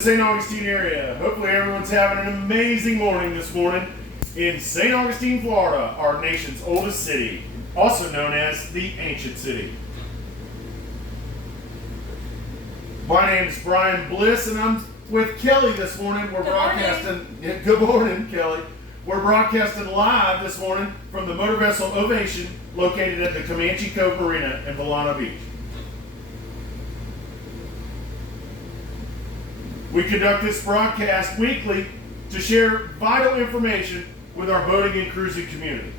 St. Augustine area. Hopefully everyone's having an amazing morning this morning in St. Augustine, Florida, our nation's oldest city, also known as the Ancient City. My name is Brian Bliss and I'm with Kelly this morning. We're broadcasting. Good morning, Kelly. We're broadcasting live this morning from the motor vessel Ovation located at the Comanche Cove Marina in Volano Beach. We conduct this broadcast weekly to share vital information with our boating and cruising community.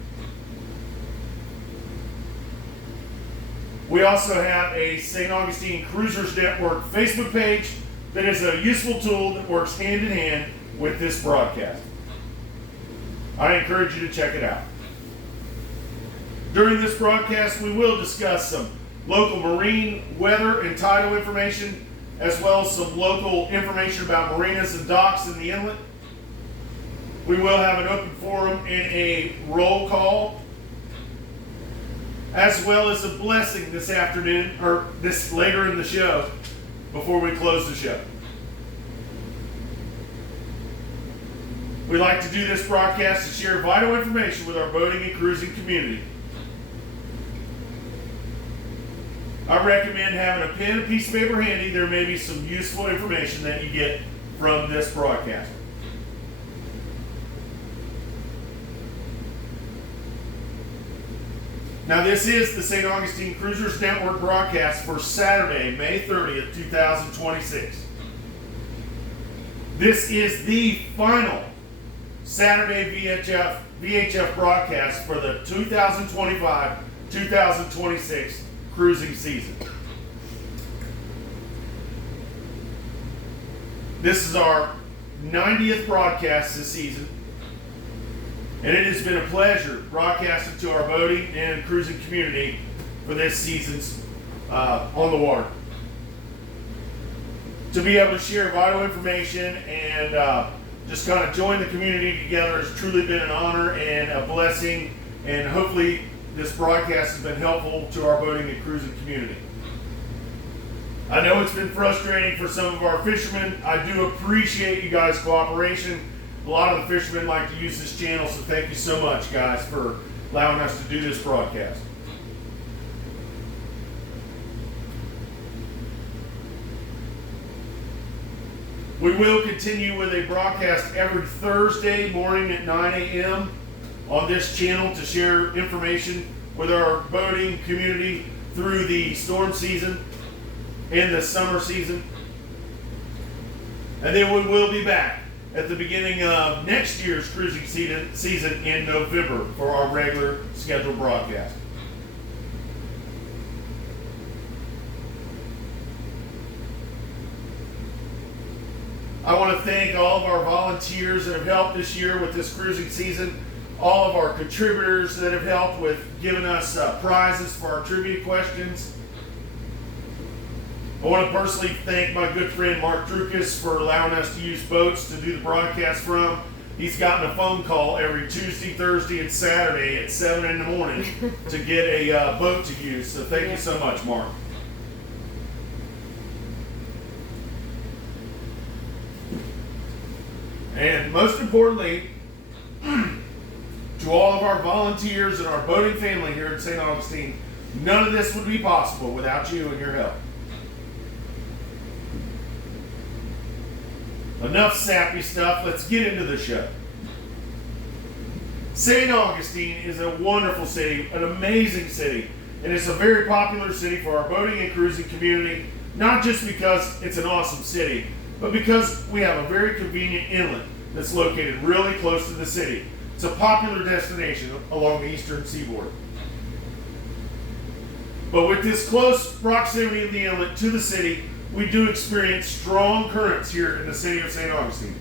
We also have a St. Augustine Cruisers Network Facebook page that is a useful tool that works hand in hand with this broadcast. I encourage you to check it out. During this broadcast, we will discuss some local marine, weather, and tidal information, as well as some local information about marinas and docks in the inlet. We will have an open forum and a roll call, as well as a blessing this afternoon, or this later in the show, before we close the show. We like to do this broadcast to share vital information with our boating and cruising community. I recommend having a pen and piece of paper handy. There may be some useful information that you get from this broadcast. Now this is the St. Augustine Cruisers Network broadcast for Saturday, May 30th, 2026. This is the final Saturday VHF broadcast for the 2025-2026 cruising season. This is our 90th broadcast this season, and it has been a pleasure broadcasting to our boating and cruising community for this season's on the water. To be able to share vital information and just kind of join the community together has truly been an honor and a blessing, and hopefully this broadcast has been helpful to our boating and cruising community. I know it's been frustrating for some of our fishermen. I do appreciate you guys' cooperation. A lot of the fishermen like to use this channel, so thank you so much, guys, for allowing us to do this broadcast. We will continue with a broadcast every Thursday morning at 9 a.m. on this channel to share information with our boating community through the storm season and the summer season. And then we will be back at the beginning of next year's cruising season in November for our regular scheduled broadcast. I want to thank all of our volunteers that have helped this year with this cruising season, all of our contributors that have helped with giving us prizes for our trivia questions. I want to personally thank my good friend Mark Drukas for allowing us to use boats to do the broadcast from. He's gotten a phone call every Tuesday, Thursday, and Saturday at 7 in the morning to get a boat to use. So thank you so much, Mark. And most importantly, to all of our volunteers and our boating family here in St. Augustine, none of this would be possible without you and your help. Enough sappy stuff, let's get into the show. St. Augustine is a wonderful city, an amazing city, and it's a very popular city for our boating and cruising community, not just because it's an awesome city, but because we have a very convenient inlet that's located really close to the city. It's a popular destination along the eastern seaboard. But with this close proximity of the inlet to the city, we do experience strong currents here in the city of St. Augustine.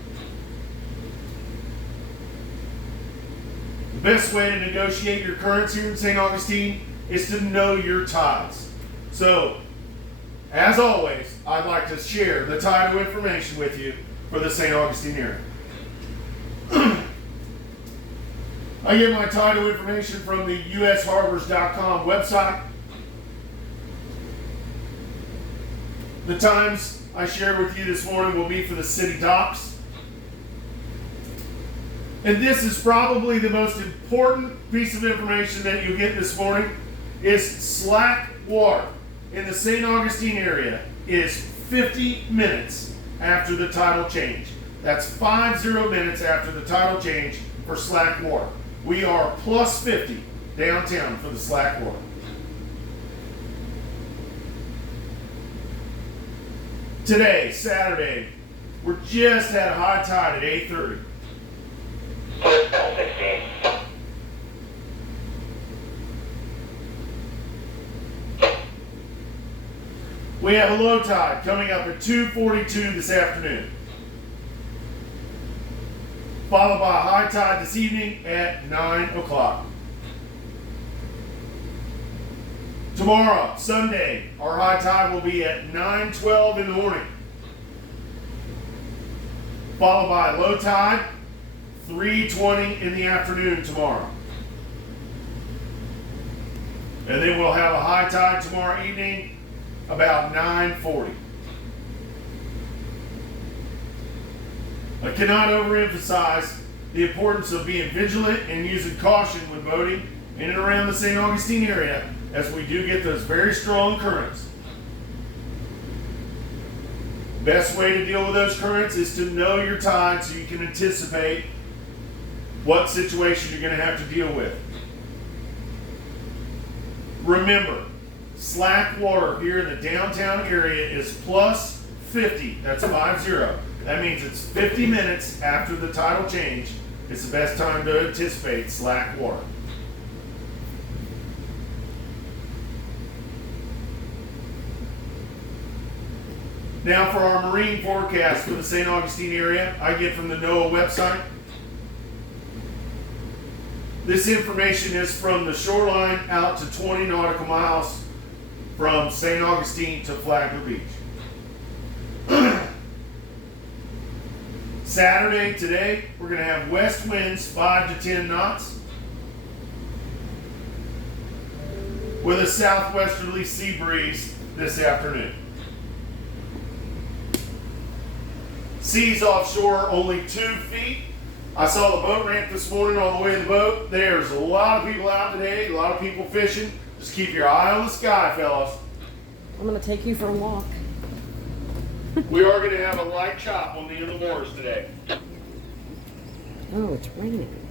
The best way to negotiate your currents here in St. Augustine is to know your tides. So, as always, I'd like to share the tidal information with you for the St. Augustine area. I get my tidal information from the usharbors.com website. The times I shared with you this morning will be for the city docks. And this is probably the most important piece of information that you get this morning is slack water in the St. Augustine area is 50 minutes after the tidal change. That's 50 minutes after the tidal change for slack water. We are plus 50 downtown for the slack water. Today, Saturday, we're just at a high tide at 8:30. We have a low tide coming up at 2:42 this afternoon, followed by a high tide this evening at 9 o'clock. Tomorrow, Sunday, our high tide will be at 9:12 in the morning, followed by a low tide 3:20 in the afternoon tomorrow. And then we'll have a high tide tomorrow evening about 9:40. I cannot overemphasize the importance of being vigilant and using caution when boating in and around the St. Augustine area, as we do get those very strong currents. Best way to deal with those currents is to know your tide so you can anticipate what situation you're going to have to deal with. Remember, slack water here in the downtown area is plus 50. That's 50. That means it's 50 minutes after the tidal change. It's the best time to anticipate slack water. Now for our marine forecast for the St. Augustine area, I get from the NOAA website. This information is from the shoreline out to 20 nautical miles from St. Augustine to Flagler Beach. Saturday, today, we're going to have west winds 5 to 10 knots with a southwesterly sea breeze this afternoon. Seas offshore only 2 feet. I saw the boat ramp this morning on the way to the boat. There's a lot of people out today, a lot of people fishing. Just keep your eye on the sky, fellas. I'm going to take you for a walk. We are going to have a light chop on the inland waters today. Oh, it's raining.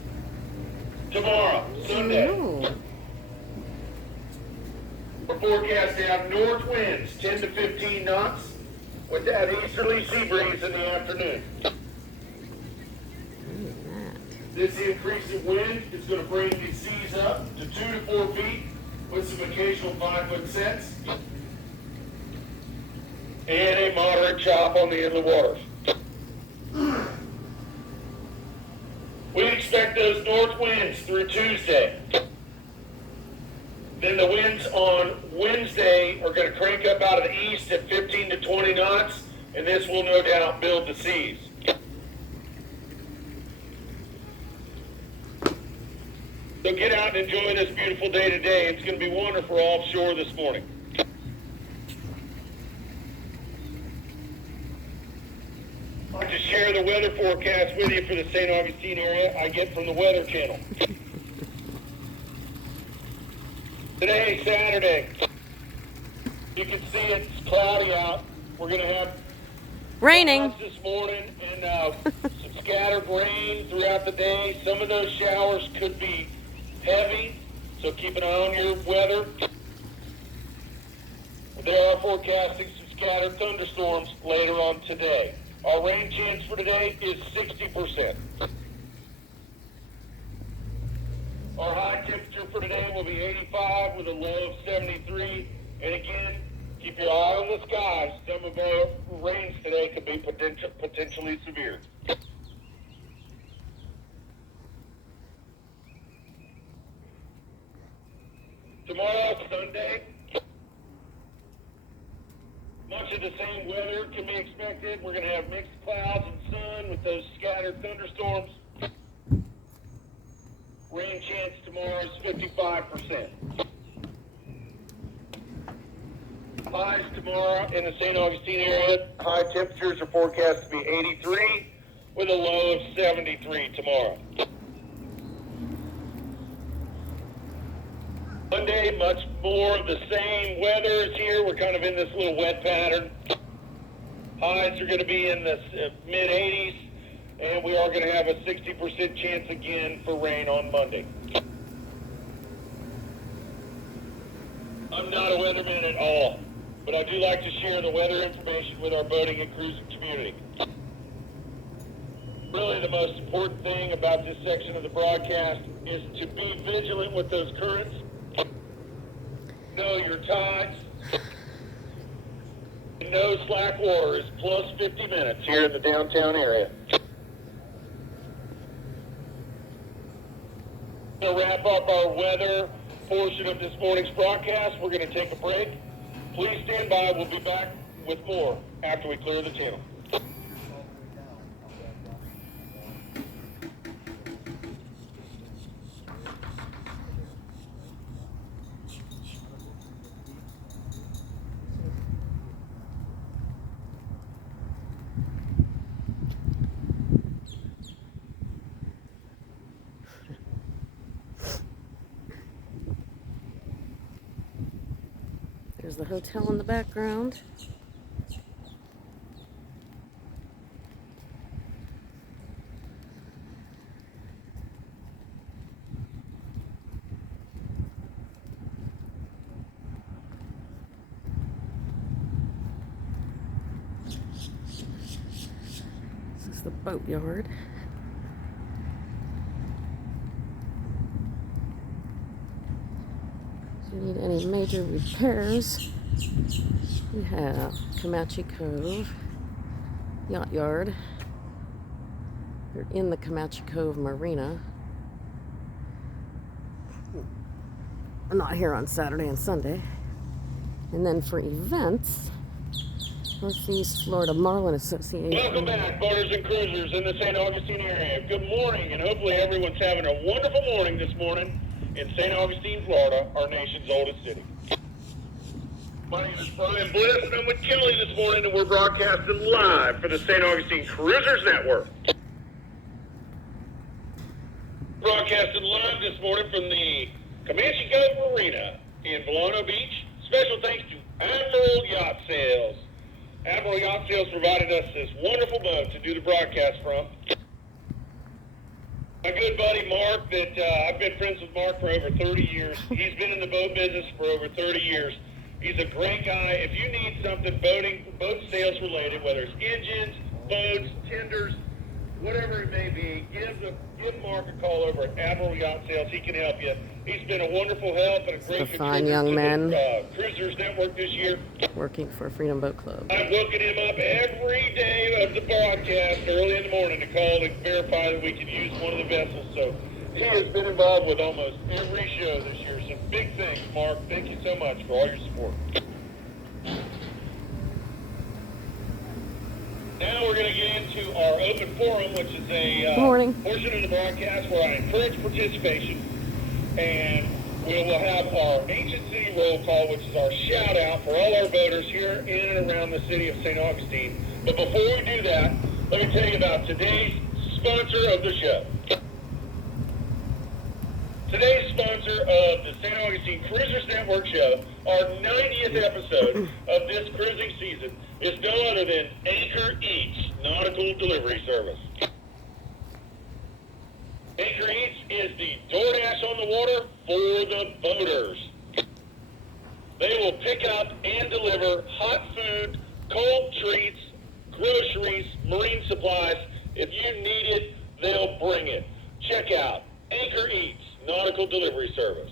Tomorrow, Sunday, Oh. we're forecast to have north winds 10 to 15 knots with that easterly sea breeze in the afternoon. This increase in wind is going to bring the seas up to 2 to 4 feet with some occasional 5-foot sets and a moderate chop on the inland waters. We expect those north winds through Tuesday. Then the winds on Wednesday are going to crank up out of the east at 15 to 20 knots, and this will no doubt build the seas. So get out and enjoy this beautiful day today. It's going to be wonderful offshore this morning. I'd like to share the weather forecast with you for the St. Augustine area I get from the Weather Channel. Today, Saturday, you can see it's cloudy out. We're going to have Raining. clouds this morning and some scattered rain throughout the day. Some of those showers could be heavy, so keep an eye on your weather. They are forecasting some scattered thunderstorms later on today. Our rain chance for today is 60%. Our high temperature for today will be 85 with a low of 73. And again, keep your eye on the skies. Some of our rains today could be potentially severe. Tomorrow, Sunday, much of the same weather can be expected. We're going to have mixed clouds and sun with those scattered thunderstorms. Rain chance tomorrow is 55%. Highs tomorrow in the St. Augustine area. High temperatures are forecast to be 83 with a low of 73 tomorrow. Monday, much more of the same weather is here. We're kind of in this little wet pattern. Highs are going to be in the mid-80s, and we are going to have a 60% chance again for rain on Monday. I'm not a weatherman at all, but I do like to share the weather information with our boating and cruising community. Really, the most important thing about this section of the broadcast is to be vigilant with those currents. Know your tides. No slack water is plus 50 minutes here in the downtown area. To wrap up our weather portion of this morning's broadcast, we're going to take a break. Please stand by. We'll be back with more after we clear the channel. There's the hotel in the background. This is the boatyard. If you need any major repairs, we have Comanche Cove Yacht Yard. You're in the Comanche Cove Marina. I'm not here on Saturday and Sunday. And then for events, Northeast Florida Marlin Association. Welcome back, boaters and cruisers in the St. Augustine area. Good morning, and hopefully everyone's having a wonderful morning this morning in St. Augustine, Florida, our nation's oldest city. My name is Brian Bliss, and I'm with Kelly this morning, and we're broadcasting live for the St. Augustine Cruisers Network. Broadcasting live this morning from the Comanche Cove Marina in Volano Beach. Special thanks to Admiral Yacht Sales. Admiral Yacht Sales provided us this wonderful boat to do the broadcast from. My good buddy Mark, that I've been friends with Mark for over 30 years. He's been in the boat business for over 30 years. He's a great guy. If you need something boat sales related, whether it's engines, boats, tenders, whatever it may be, give Mark a call over at Admiral Yacht Sales. He can help you. He's been a wonderful help and a great a fine young man. The Cruisers Network this year. Working for Freedom Boat Club. I'm looking him up every day of the broadcast early in the morning to call to verify that we can use one of the vessels. So he has been involved with almost every show this year. So big thanks, Mark. Thank you so much for all your support. Now we're going to get into our open forum, which is a portion of the broadcast where I encourage participation. And we will have our Ancient City Roll Call, which is our shout out for all our boaters here in and around the city of St. Augustine. But before we do that, let me tell you about today's sponsor of the show. Today's sponsor of the St. Augustine Cruisers Network show, our 90th episode of this cruising season, is no other than Anchor Eats Nautical Delivery Service. Anchor Eats is the DoorDash on the water for the boaters. They will pick up and deliver hot food, cold treats, groceries, marine supplies. If you need it, they'll bring it. Check out Anchor Eats Nautical Delivery Service.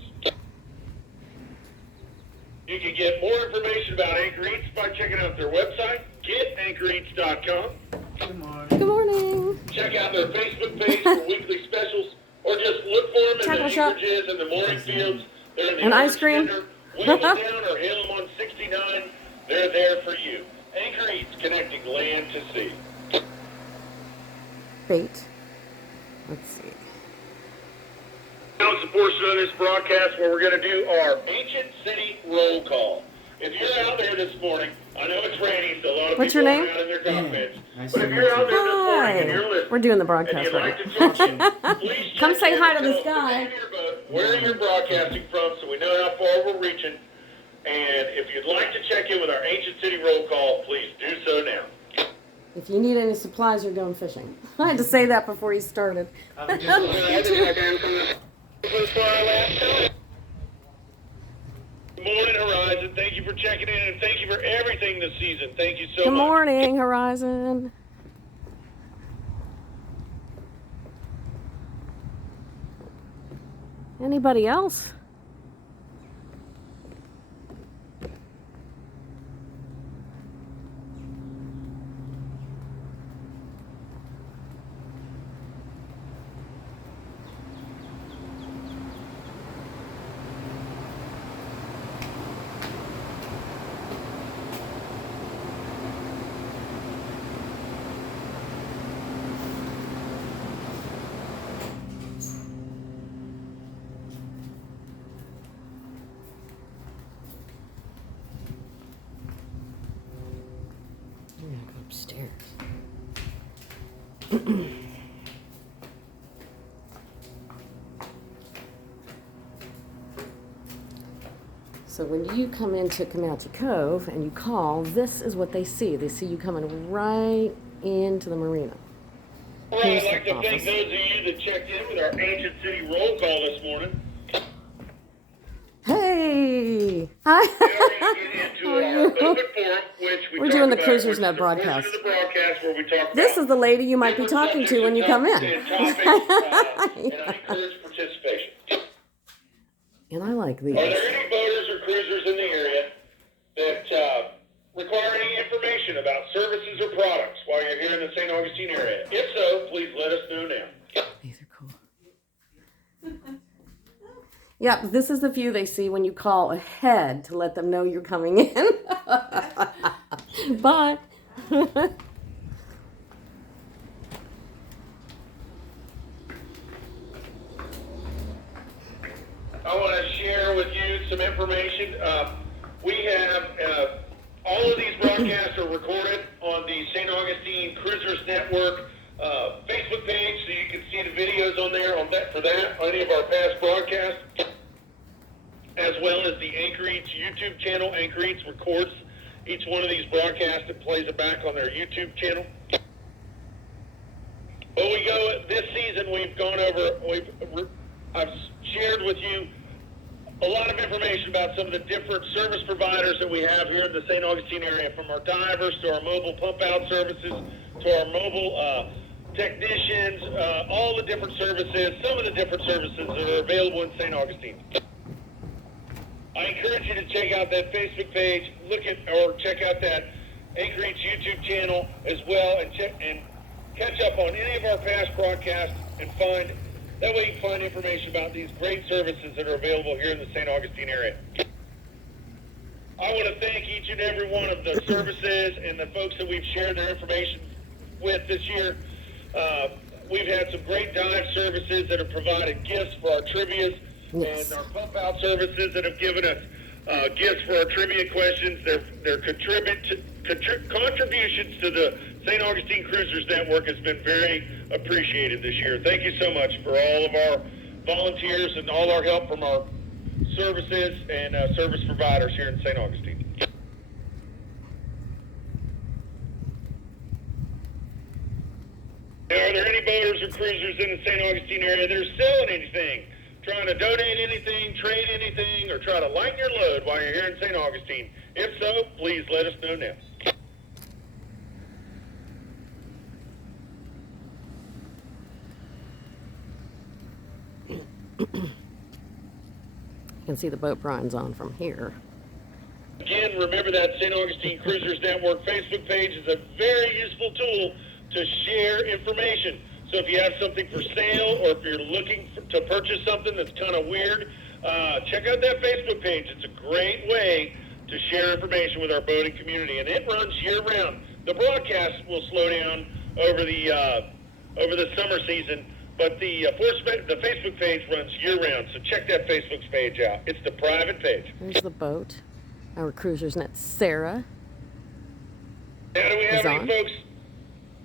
You can get more information about Anchor Eats by checking out their website, getanchoreats.com. Good morning. Check out their Facebook page for weekly specials, or just look for them in the anchorages and the mooring fields. They're in the and ice cream. Wheel them down or hail them on 69. They're there for you. Anchor Eats, connecting land to sea. Bait. Let's see. Now it's a portion of this broadcast where we're going to do our Ancient City Roll Call. If you're out there this morning, I know it's raining, so a lot of What's people your name? are out in their cockpits. Nice But to if meet you're out you. there this morning and you're Hi. listening, We're doing the and broadcast you'd like right to join now. us, please Come check say in hi and to this tell us the guy. name of your boat, where you're broadcasting from, so we know how far we're reaching. And if you'd like to check in with our Ancient City roll call, please do so now. If you need any supplies, you're going fishing. I had to say that before you started. Have a good one. You too. Good morning, Horizon. Thank you for checking in, and thank you for everything this season. Thank you so Good much. morning, Horizon. Anybody else? I'm gonna go upstairs. So when you come into Comanche Cove and you call, this is what they see. They see you coming right into the marina. Well, Here's I'd like the to thank office. those of you that checked in with our Ancient City roll call this morning. Hey! Now we're going Hi! to get into How our are you? open forum, which we We're talk doing the about, Cruisers which is Net the portion broadcast. of the broadcast where we talk This about is the lady you might be different talking to subjects when you and come in. and topics, and I encourage participation. And I like these. Are there any boaters or cruisers in the area that require any information about services or products while you're here in the St. Augustine area? If so, please let us know now. These are cool. Yep, this is the view they see when you call ahead to let them know you're coming in. Bye. I want to share with you some information. We have all of these broadcasts are recorded on the St. Augustine Cruisers Network Facebook page, so you can see the videos on there on any of our past broadcasts, as well as the Anchor Eats YouTube channel. Anchor Eats records each one of these broadcasts and plays it back on their YouTube channel. But we go this season. I've shared with you a lot of information about some of the different service providers that we have here in the St. Augustine area, from our divers to our mobile pump out services to our mobile technicians, all the different services, some of the different services that are available in St. Augustine. I encourage you to check out that Facebook page, check out that Anchor Eats YouTube channel as well, and catch up on any of our past broadcasts and that way you can find information about these great services that are available here in the St. Augustine area. I want to thank each and every one of the services and the folks that we've shared their information with this year. We've had some great dive services that have provided gifts for our trivias, Yes. and our pump out services that have given us gifts for our trivia questions. Their contributions to the St. Augustine Cruisers Network has been very appreciated this year. Thank you so much for all of our volunteers and all our help from our services and service providers here in St. Augustine. Now, are there any boaters or cruisers in the St. Augustine area that are selling anything, trying to donate anything, trade anything, or try to lighten your load while you're here in St. Augustine? If so, please let us know now. You can see the boat Brian's on from here. Again, remember that St. Augustine Cruisers Network Facebook page is a very useful tool to share information. So if you have something for sale, or if you're looking to purchase something that's kind of weird, check out that Facebook page. It's a great way to share information with our boating community, and it runs year-round. The broadcast will slow down over the summer season, but the Facebook page runs year-round. So check that Facebook page out. It's the private page. There's the boat. Our cruiser's net Sarah Now, do we have is any on. folks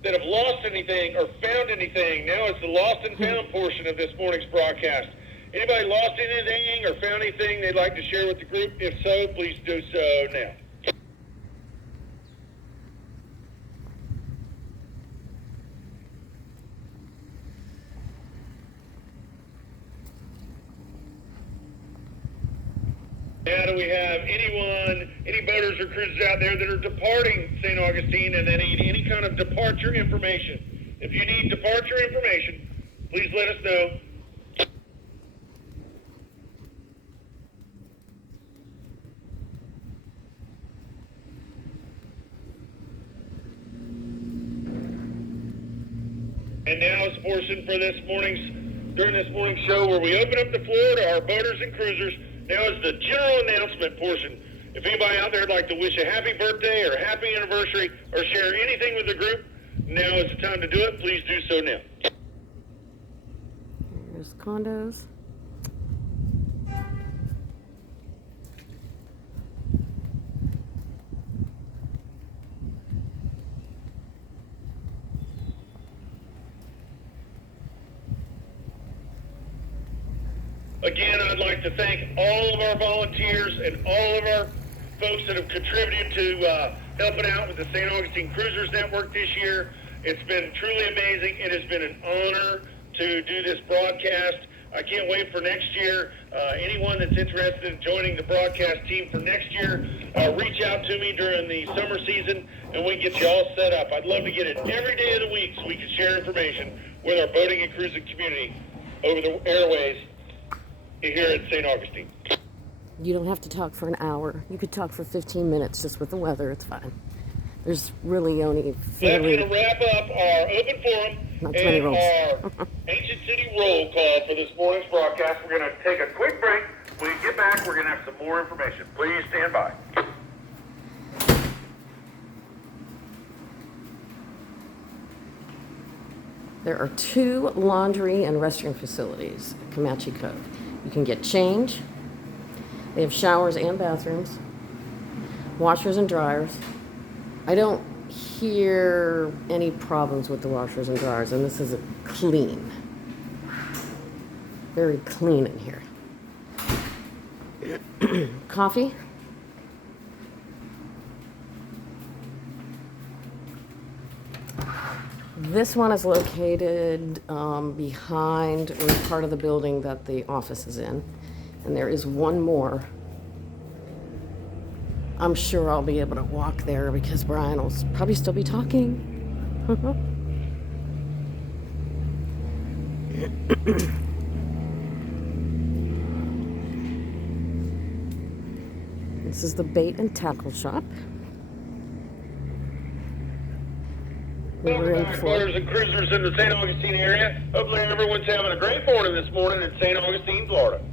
that have lost anything or found anything? Now it's the lost and found portion of this morning's broadcast. Anybody lost anything or found anything they'd like to share with the group? If so, please do so now. Now, do we have any boaters or cruisers out there that are departing St. Augustine and they need any kind of departure information? If you need departure information, please let us know. And now is a portion for during this morning's show where we open up the floor to our boaters and cruisers. Now is the general announcement portion. If anybody out there would like to wish a happy birthday or happy anniversary or share anything with the group, now is the time to do it. Please do so now. There's condos. Again, I'd like to thank all of our volunteers and all of our folks that have contributed to helping out with the St. Augustine Cruisers Network this year. It's been truly amazing. It has been an honor to do this broadcast. I can't wait for next year. Anyone that's interested in joining the broadcast team for next year, reach out to me during the summer season and we can get you all set up. I'd love to get it every day of the week so we can share information with our boating and cruising community over the airways here at St. Augustine. You don't have to talk for an hour. You could talk for 15 minutes just with the weather. It's fine. There's really only That's fairly... going to wrap up our open forum Not too many and rolls. our Ancient City roll call for this morning's broadcast. We're going to take a quick break. When we get back, we're going to have some more information. Please stand by. There are 2 laundry and restroom facilities at Comanche Cove. You can get change. They have showers and bathrooms, washers and dryers. I don't hear any problems with the washers and dryers, and this is clean. Very clean in here. Coffee. This one is located behind or part of the building that the office is in. And there is one more. I'm sure I'll be able to walk there because Brian will probably still be talking. This is the bait and tackle shop. Welcome back, boaters and cruisers in the St. Augustine area. Hopefully everyone's having a great morning this morning in St. Augustine, Florida.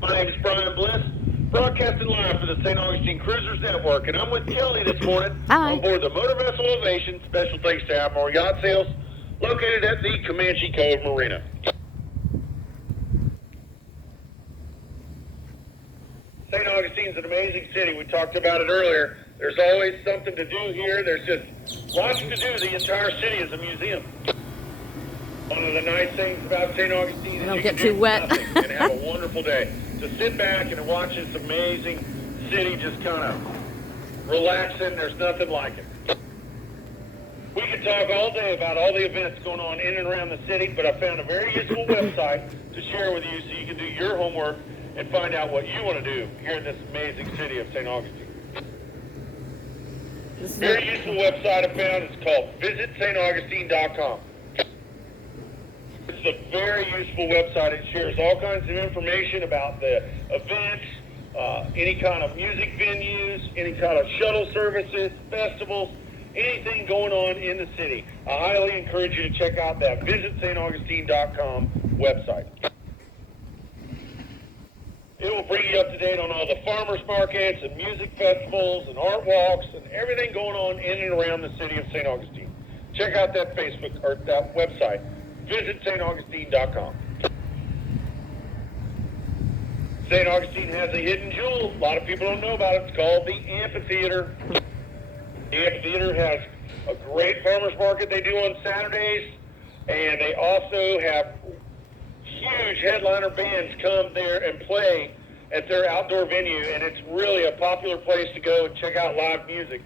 My name is Brian Bliss, broadcasting live for the St. Augustine Cruisers Network, and I'm with Kelly this morning Hi. on board the Motor Vessel Ovation. Special thanks to Admiral Yacht Sales, located at the Comanche Cove Marina. St. Augustine's an amazing city. We talked about it earlier. There's always something to do here. There's just lots to do. The entire city is a museum. One of the nice things about St. Augustine is Don't you get can too do wet. nothing and have a wonderful day. To sit back and watch this amazing city just kind of relaxing. There's nothing like it. We could talk all day about all the events going on in and around the city, but I found a very useful website to share with you so you can do your homework and find out what you want to do here in this amazing city of St. Augustine. Very useful website I found. It's called visitstaugustine.com. This is a very useful website. It shares all kinds of information about the events, any kind of music venues, any kind of shuttle services, festivals, anything going on in the city. I highly encourage you to check out that visitstaugustine.com website. It will bring you up to date on all the farmers markets and music festivals and art walks and everything going on in and around the city of St. Augustine. Check out that Facebook or that website, visitstaugustine.com. St. Augustine has a hidden jewel. A lot of people don't know about it. It's called the amphitheater. The amphitheater has a great farmers market they do on Saturdays, and they also have huge headliner bands come there and play at their outdoor venue, and it's really a popular place to go and check out live music.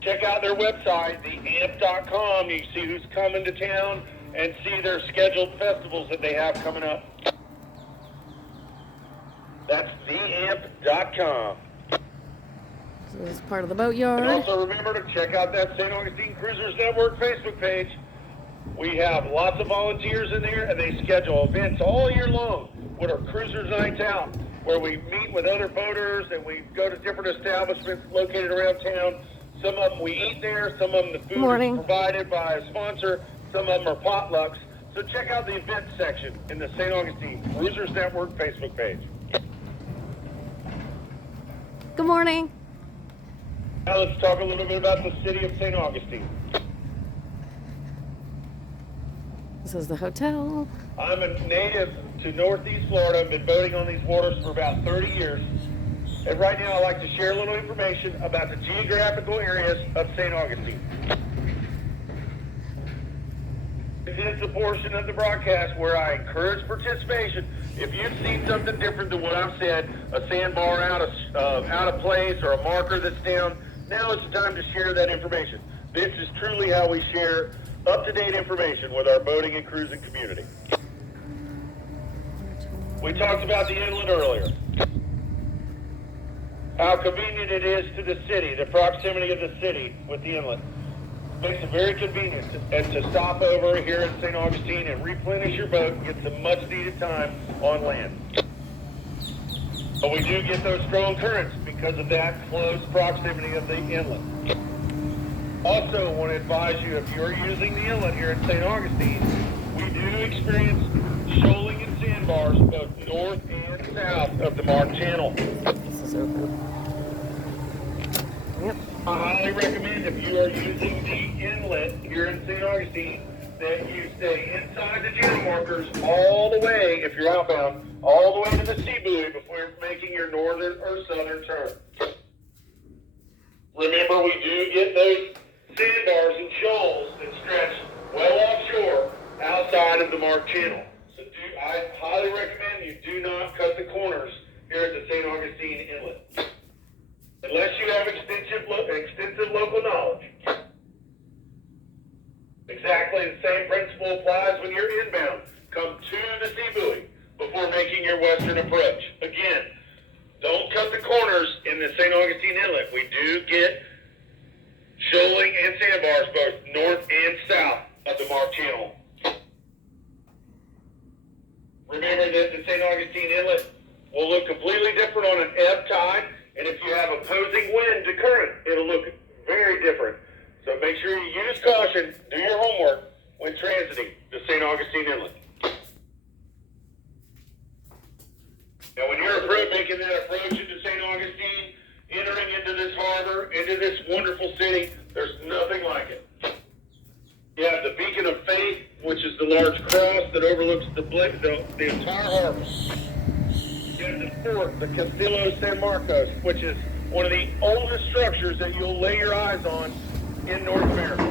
Check out their website, theamp.com. You can see who's coming to town and see their scheduled festivals that they have coming up. That's theamp.com. So this is part of the And boatyard. also remember to check out that St. Augustine Cruisers Network Facebook page. We have lots of volunteers in there, and they schedule events all year long. What are Cruisers Nights Out, where we meet with other boaters and we go to different establishments located around town. Some of them we eat there, some of them the food Morning. is provided by a sponsor, some of them are potlucks. So check out the events section in the St. Augustine Cruisers Network Facebook page. Good morning. Now let's talk a little bit about the city of St. Augustine. This is the hotel. I'm a native to Northeast Florida. I've been boating on these waters for about 30 years. And right now I'd like to share a little information about the geographical areas of St. Augustine. This is the portion of the broadcast where I encourage participation. If you've seen something different than what I've said, a sandbar out of place or a marker that's down, now is the time to share that information. This is truly how we share up-to-date information with our boating and cruising community. We talked about the inlet earlier. How convenient it is to the city, the proximity of the city with the inlet. Makes it very convenient to stop over here in St. Augustine and replenish your boat and get some much-needed time on land. But we do get those strong currents because of that close proximity of the inlet. Also, I want to advise you, if you're using the inlet here in St. Augustine, we do experience shoaling and sandbars both north and south of the Mark Channel. This is open. Yep. I highly recommend, if you are using the inlet here in St. Augustine, that you stay inside the channel markers all the way, if you're outbound, all the way to the sea buoy before making your northern or southern turn. Remember, we do get those sandbars and shoals that stretch well offshore outside of the Mark Channel. So I highly recommend you do not cut the corners here at the St. Augustine Inlet, unless you have extensive local knowledge. Exactly the same principle applies when you're inbound. Come to the sea buoy before making your western approach. Again, don't cut the corners in the St. Augustine Inlet. We do get shoaling and sandbars both north and south of the Mark Channel. Remember that the St. Augustine Inlet will look completely different on an ebb tide, and if you have opposing wind to current, it'll look very different. So make sure you use caution, do your homework when transiting the St. Augustine Inlet. Now when you're making that approach into St. Augustine, entering into this harbor, into this wonderful city, there's nothing like it. You have the Beacon of Faith, which is the large cross that overlooks the entire harbor. You have the fort, the Castillo San Marcos, which is one of the oldest structures that you'll lay your eyes on in North America.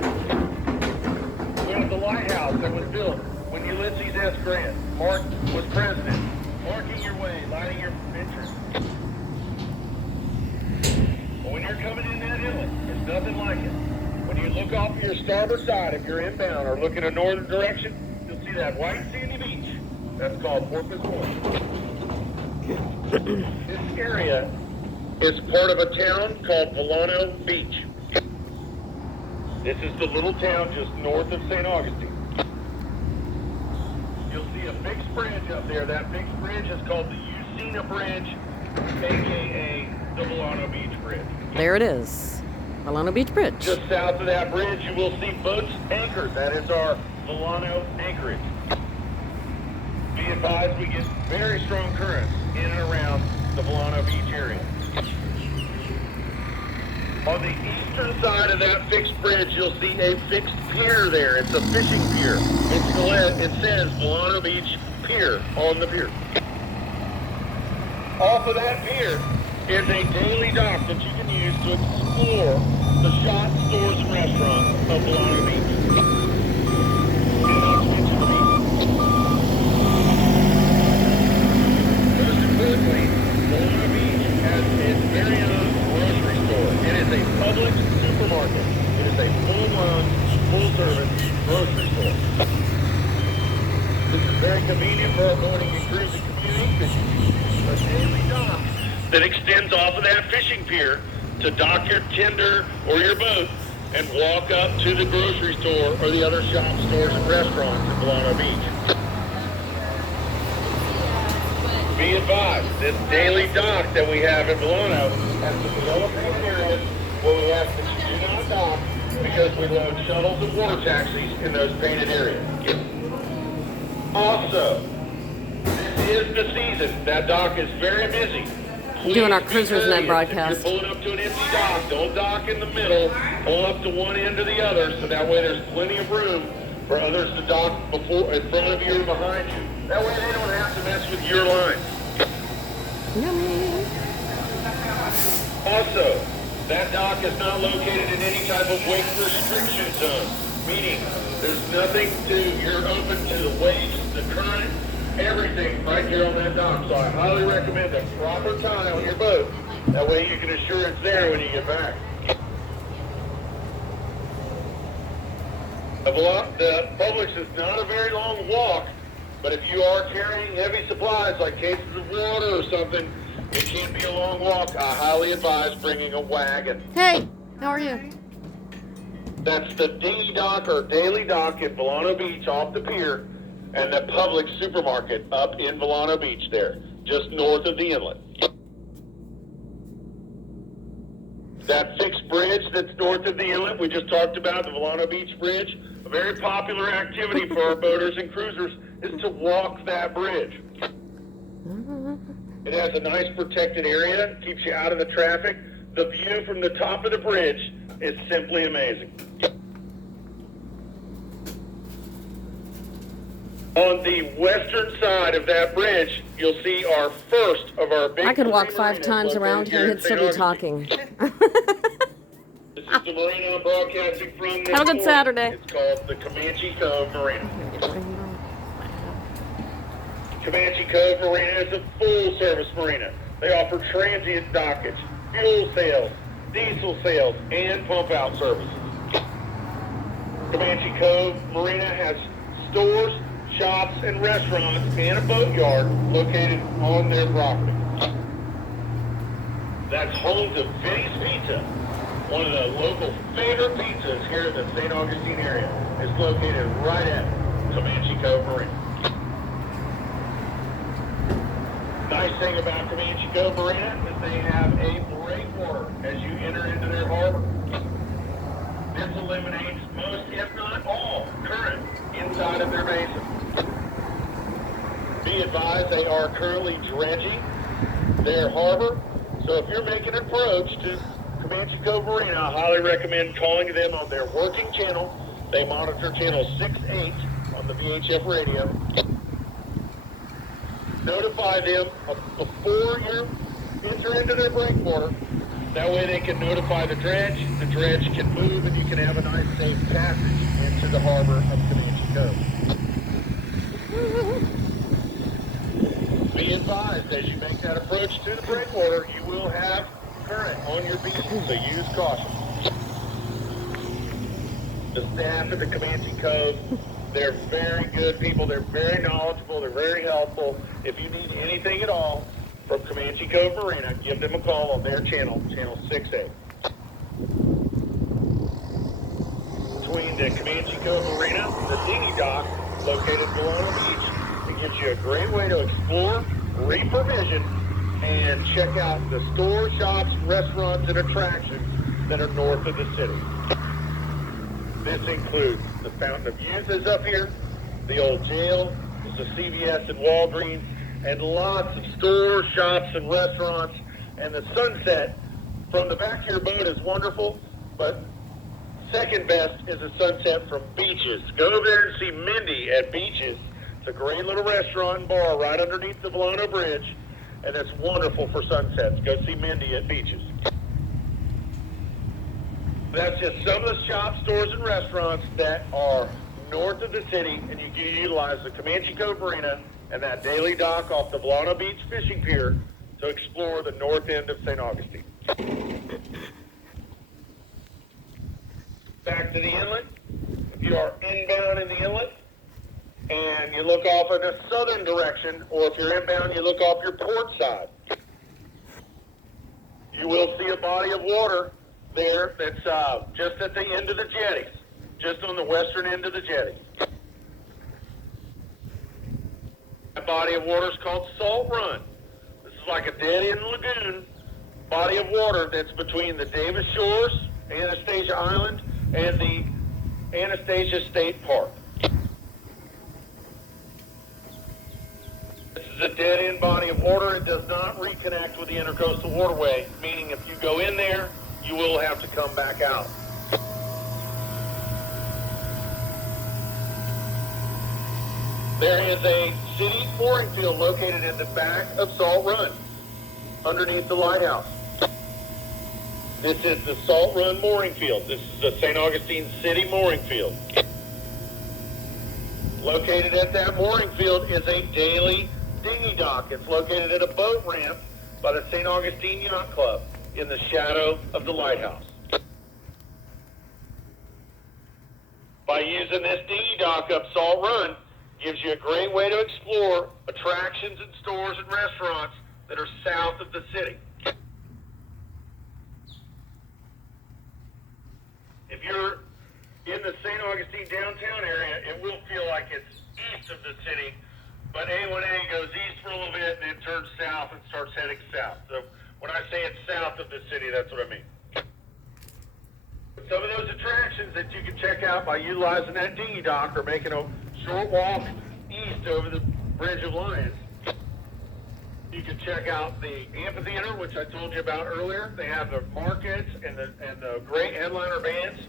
We have the lighthouse that was built when Ulysses S. Grant was president, marking your way, lighting your entrance. But when you're coming in that inlet, there's nothing like it. When you look off of your starboard side, if you're inbound or looking a northern direction, you'll see that white sandy beach. That's called Porpoise Point. This area is part of a town called Volano Beach. This is the little town just north of St. Augustine. You'll see a fixed bridge up there. That fixed bridge is called the Usina Bridge, a.k.a. the Volano Beach Bridge. There it is. Volano Beach Bridge. Just south of that bridge, you will see boats anchored. That is our Volano anchorage. Be advised, we get very strong currents in and around the Volano Beach area. On the eastern side of that fixed bridge, you'll see a fixed pier there. It's a fishing pier. It says Volano Beach Pier on the pier. Off of that pier is a daily dock that you can use to explore the shops, stores, and restaurants of Delano Beach. And not to mention the beach. Most importantly, Delano Beach has its very own grocery store. It is a public supermarket. It is a full-blown, full-service grocery store. This is very convenient for our boating and cruising community because you can use a daily dock that extends off of that fishing pier to dock your tender or your boat and walk up to the grocery store or the other shops, stores, and restaurants in Delano Beach. Be advised, this daily dock that we have in Delano has some developing areas where we ask that you do not dock because we load shuttles and water taxis in those painted areas. Also, this is the season. That dock is very busy. Please Doing our be Cruisers Net courteous. broadcast. If you're pulling up to an empty dock, don't dock in the middle. Pull up to one end or the other, so that way there's plenty of room for others to dock before, in front of you or behind you. That way they don't have to mess with your lines. Yummy. Also, that dock is not located in any type of wake restriction zone, meaning there's nothing you're open to the waves, the current, everything right here on that dock. So I highly recommend a proper tie on your boat. That way you can assure it's there when you get back. The Publix is not a very long walk, but if you are carrying heavy supplies like cases of water or something, it can be a long walk. I highly advise bringing a wagon. Hey, how are you? That's the D dock or daily dock in Delano Beach off the pier, and the Publix supermarket up in Delano Beach there, just north of the inlet. That fixed bridge that's north of the inlet, we just talked about, the Delano Beach Bridge, a very popular activity for our boaters and cruisers is to walk that bridge. It has a nice protected area, keeps you out of the traffic. The view from the top of the bridge is simply amazing. On the western side of that bridge, you'll see our first of our big... I could walk 5 marinas times located around here and in he'd still be St. talking. This is the marina I'm broadcasting from. Have a good this Saturday. morning. It's called the Comanche Cove Marina. Comanche Cove Marina is a full-service marina. They offer transient dockage, fuel sales, diesel sales, and pump-out services. Comanche Cove Marina has stores, shops, and restaurants, and a boatyard located on their property. That's home to Vinny's Pizza, one of the local favorite pizzas here in the St. Augustine area. It's located right at Comanche Cove Marina. Nice thing about Comanche Cove Marina is they have a breakwater as you enter into their harbor. This eliminates most, if not all, current inside of their basin. Be advised they are currently dredging their harbor, so if you're making an approach to Comanche Cove Marina, I highly recommend calling them on their working channel. They monitor channel 6-8 on the VHF radio. Notify them before you enter into their breakwater. That way they can notify the dredge can move, and you can have a nice safe passage into the harbor of Comanche Cove. Be advised, as you make that approach to the breakwater, you will have current on your beach, so use caution. The staff at the Comanche Cove, they're very good people. They're very knowledgeable. They're very helpful. If you need anything at all from Comanche Cove Marina, give them a call on their channel, channel 6-8. Between the Comanche Cove Marina and the dinghy dock located in Delano Beach, it gives you a great way to explore, reprovision, and check out the stores, shops, restaurants, and attractions that are north of the city. This includes the Fountain of Youth is up here, the old jail, the CVS and Walgreens, and lots of stores, shops, and restaurants. And the sunset from the back of your boat is wonderful, but second best is the sunset from Beaches. Go over there and see Mindy at Beaches. It's a great little restaurant and bar right underneath the Delano Bridge. and it's wonderful for sunsets. Go see Mindy at beaches. That's just some of the shops, stores, and restaurants that are north of the city, and you can utilize the Comanche Cove Marina and that daily dock off the Volano Beach Fishing Pier to explore the north end of St. Augustine. Back to the inlet. If you are inbound in the inlet and you look off in the southern direction, or if you're inbound, you look off your port side, you will see a body of water there that's just at the end of the jetties, just on the western end of the jetty. That body of water is called Salt Run. This is like a dead-end lagoon body of water that's between the Davis Shores, Anastasia Island, and the Anastasia State Park. This is a dead-end body of water. It does not reconnect with the Intercoastal Waterway, meaning if you go in there, you will have to come back out. There is a city mooring field located in the back of Salt Run, underneath the lighthouse. This is the Salt Run mooring field. This is the St. Augustine City mooring field. Located at that mooring field is a daily dinghy dock. It's located at a boat ramp by the St. Augustine Yacht Club in the shadow of the lighthouse. By using this dinghy dock up Salt Run, gives you a great way to explore attractions and stores and restaurants that are south of the city. If you're in the St. Augustine downtown area, it will feel like it's east of the city, but A1A goes east for a little bit and then turns south and starts heading south. So when I say it's south of the city, that's what I mean. Some of those attractions that you can check out by utilizing that dinghy dock or making a short walk east over the Bridge of Lions. You can check out the amphitheater, which I told you about earlier. They have the markets and the great headliner bands.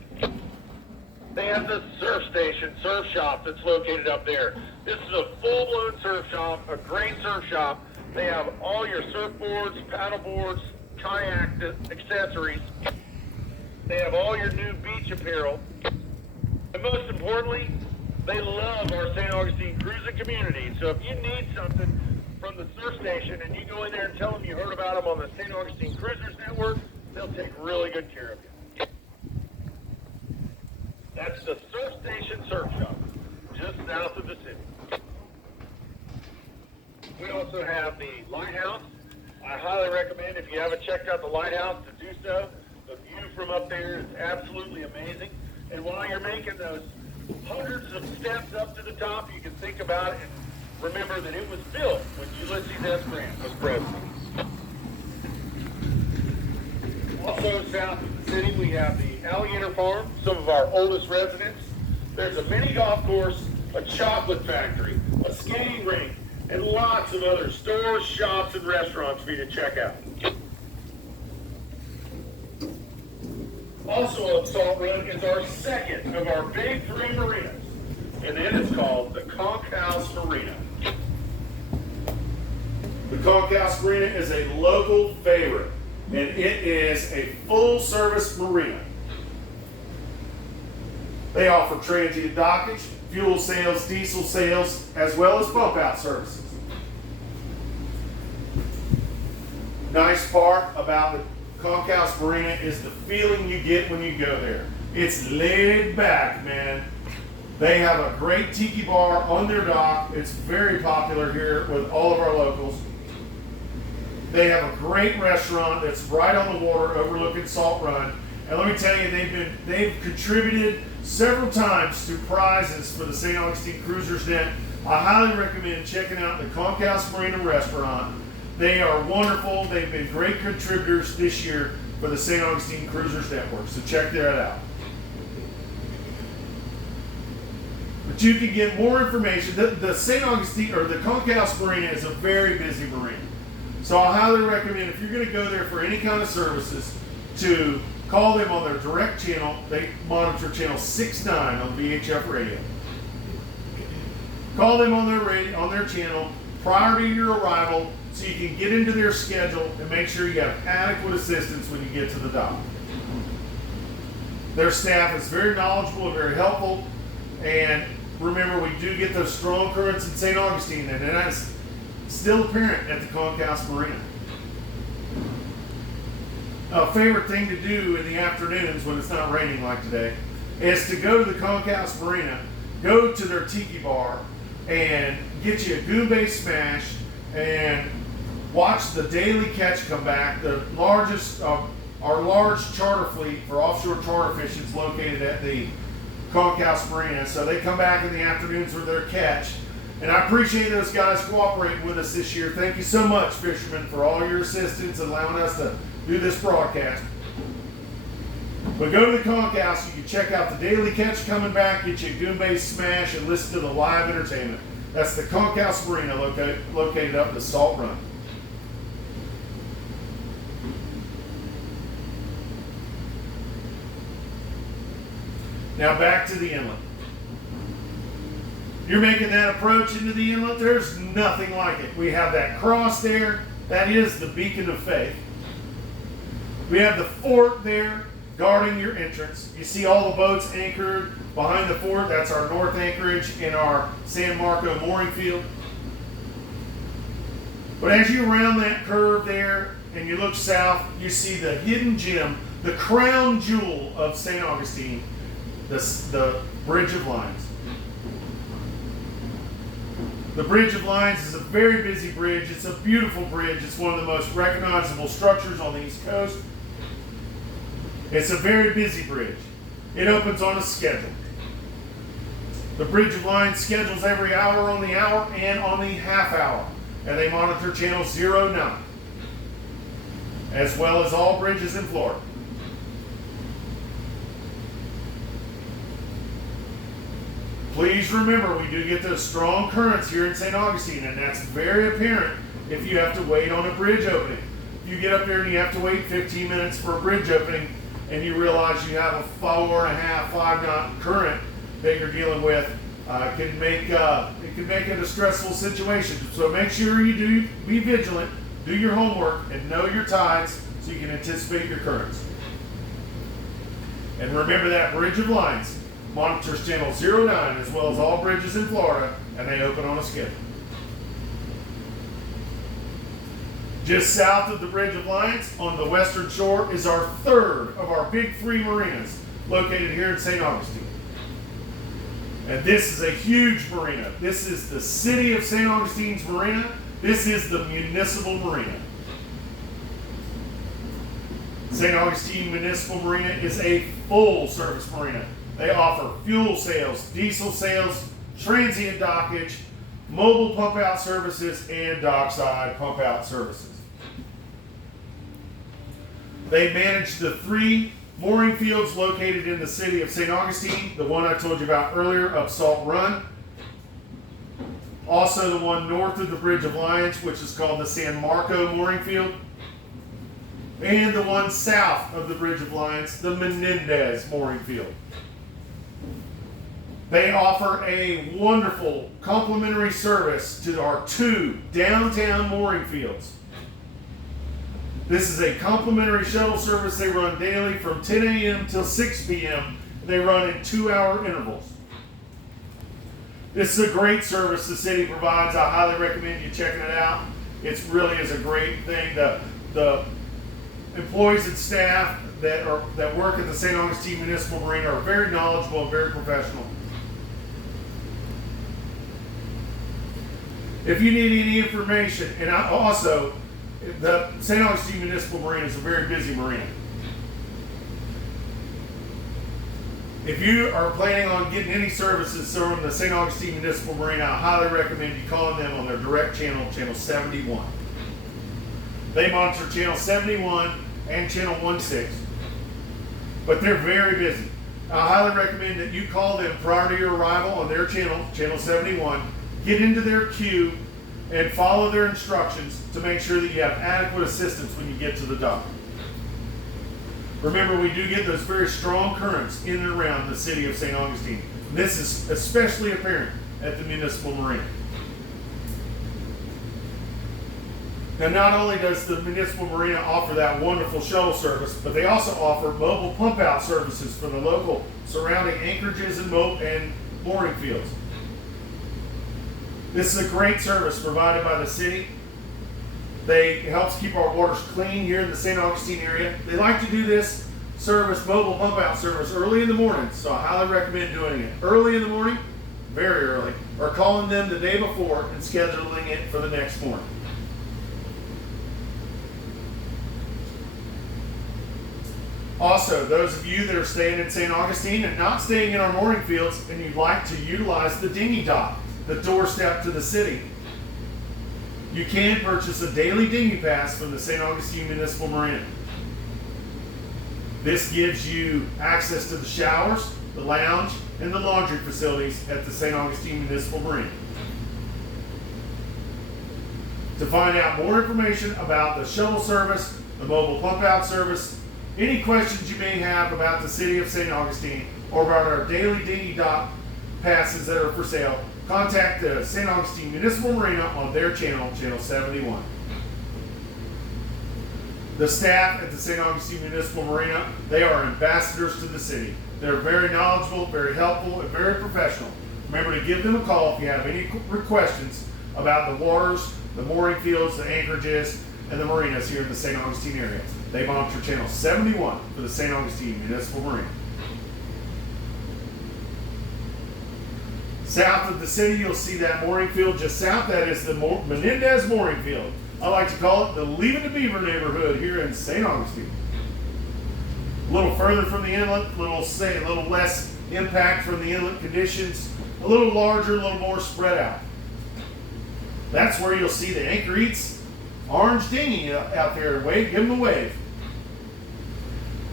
They have the surf station, surf shop that's located up there. This is a full-blown surf shop, a great surf shop. They have all your surfboards, paddleboards, kayak accessories. They have all your new beach apparel. And most importantly, they love our St. Augustine cruising community. So if you need something from the surf station and you go in there and tell them you heard about them on the St. Augustine Cruisers Network, they'll take really good care of you. That's the Surf Station Surf Shop, just south of the city. We also have the lighthouse. I highly recommend, if you haven't checked out the lighthouse, to do so. The view from up there is absolutely amazing. And while you're making those hundreds of steps up to the top, you can think about it and remember that it was built when Ulysses S. Grant was president. Also south of the city, we have the Alligator Farm, some of our oldest residents. There's a mini golf course, a chocolate factory, a skating rink, and lots of other stores, shops, and restaurants for you to check out. Also on Salt Run is our second of our big three marinas, and it is called the Conch House Marina. The Conch House Marina is a local favorite, and it is a full-service marina. They offer transient dockage, fuel sales, diesel sales, as well as pump-out services. Nice part about the Conch House Marina is the feeling you get when you go there. It's laid back, man. They have a great tiki bar on their dock. It's very popular here with all of our locals. They have a great restaurant that's right on the water overlooking Salt Run. And let me tell you, they've contributed several times to prizes for the St. Augustine Cruisers Net. I highly recommend checking out the Conch House Marina restaurant. They are wonderful. They've been great contributors this year for the St. Augustine Cruisers Network. So check that out. But you can get more information. The St. Augustine or the Conch House Marina is a very busy marina. So I highly recommend, if you're going to go there for any kind of services, to call them on their direct channel. They monitor channel 69 on VHF radio. Call them on their channel, prior to your arrival so you can get into their schedule and make sure you have adequate assistance when you get to the dock. Their staff is very knowledgeable and very helpful. And remember, we do get those strong currents in St. Augustine, and that's still apparent at the Concourse Marina. A favorite thing to do in the afternoons when it's not raining like today is to go to the Concourse Marina, go to their tiki bar, and get you a goombay smash and watch the daily catch come back. The largest, our large charter fleet for offshore charter fishing is located at the Concourse Marina, so they come back in the afternoons for their catch. And I appreciate those guys cooperating with us this year. Thank you so much, fishermen, for all your assistance and allowing us to do this broadcast. But go to the Concourse, you can check out the daily catch coming back, get you a goombay smash, and listen to the live entertainment. That's the Concourse Marina located up in the Salt Run. Now back to the inlet. You're making that approach into the inlet, there's nothing like it. We have that cross there, that is the beacon of faith. We have the fort there guarding your entrance. You see all the boats anchored behind the fort. That's our north anchorage in our San Marco mooring field. But as you round that curve there and you look south, you see the hidden gem, the crown jewel of St. Augustine, the Bridge of Lines. The Bridge of Lines is a very busy bridge. It's a beautiful bridge. It's one of the most recognizable structures on the East Coast. It's a very busy bridge. It opens on a schedule. The Bridge of Lines schedules every hour on the hour and on the half hour. And they monitor channel 09, as well as all bridges in Florida. Please remember, we do get those strong currents here in St. Augustine, and that's very apparent if you have to wait on a bridge opening. If you get up there and you have to wait 15 minutes for a bridge opening, and you realize you have a 4.5, 5 knot current that you're dealing with, it can make it a stressful situation. So make sure you do be vigilant, do your homework, and know your tides so you can anticipate your currents. And remember that Bridge of Lines monitors channel 09 as well as all bridges in Florida, and they open on a schedule. Just south of the Bridge of Lines on the western shore is our third of our big 3 marinas located here in St. Augustine. And this is a huge marina. This is the city of St. Augustine's marina. This is the municipal marina. St. Augustine Municipal Marina is a full service marina. They offer fuel sales, diesel sales, transient dockage, mobile pump out services, and dockside pump out services. They manage the 3 mooring fields located in the city of St. Augustine, the one I told you about earlier of Salt Run. Also the one north of the Bridge of Lines, which is called the San Marco mooring field. And the one south of the Bridge of Lines, the Menendez mooring field. They offer a wonderful complimentary service to our 2 downtown mooring fields. This is a complimentary shuttle service they run daily from 10 a.m. till 6 p.m. They run in 2-hour intervals. This is a great service the city provides. I highly recommend you checking it out. It really is a great thing. The employees and staff that work at the St. Augustine Municipal Marina are very knowledgeable and very professional. If you need any information, and the St. Augustine Municipal Marina is a very busy marina. If you are planning on getting any services from the St. Augustine Municipal Marina, I highly recommend you calling them on their direct channel, channel 71. They monitor channel 71 and channel 16, but they're very busy. I highly recommend that you call them prior to your arrival on their channel, channel 71, get into their queue, and follow their instructions to make sure that you have adequate assistance when you get to the dock. Remember, we do get those very strong currents in and around the city of St. Augustine. This is especially apparent at the municipal marina. Now, not only does the municipal marina offer that wonderful shuttle service, but they also offer mobile pump out services for the local surrounding anchorages and mooring fields. This is a great service provided by the city. It helps keep our waters clean here in the St. Augustine area. They like to do this service, mobile pump out service, early in the morning, so I highly recommend doing it early in the morning, very early, or calling them the day before and scheduling it for the next morning. Also, those of you that are staying in St. Augustine and not staying in our mooring fields and you'd like to utilize the dinghy dock, the doorstep to the city, you can purchase a daily dinghy pass from the St. Augustine Municipal Marina. This gives you access to the showers, the lounge, and the laundry facilities at the St. Augustine Municipal Marina. To find out more information about the shuttle service, the mobile pump out service, any questions you may have about the city of St. Augustine or about our daily dinghy dock passes that are for sale, contact the St. Augustine Municipal Marina on their channel, Channel 71. The staff at the St. Augustine Municipal Marina, they are ambassadors to the city. They're very knowledgeable, very helpful, and very professional. Remember to give them a call if you have any questions about the waters, the mooring fields, the anchorages, and the marinas here in the St. Augustine area. They monitor Channel 71 for the St. Augustine Municipal Marina. South of the city, you'll see that mooring field just south. That is the Menendez Mooring Field. I like to call it the Leaving the Beaver neighborhood here in St. Augustine. A little further from the inlet, a little less impact from the inlet conditions, a little larger, a little more spread out. That's where you'll see the Anchor Eats orange dinghy out there. Wave, give them a wave.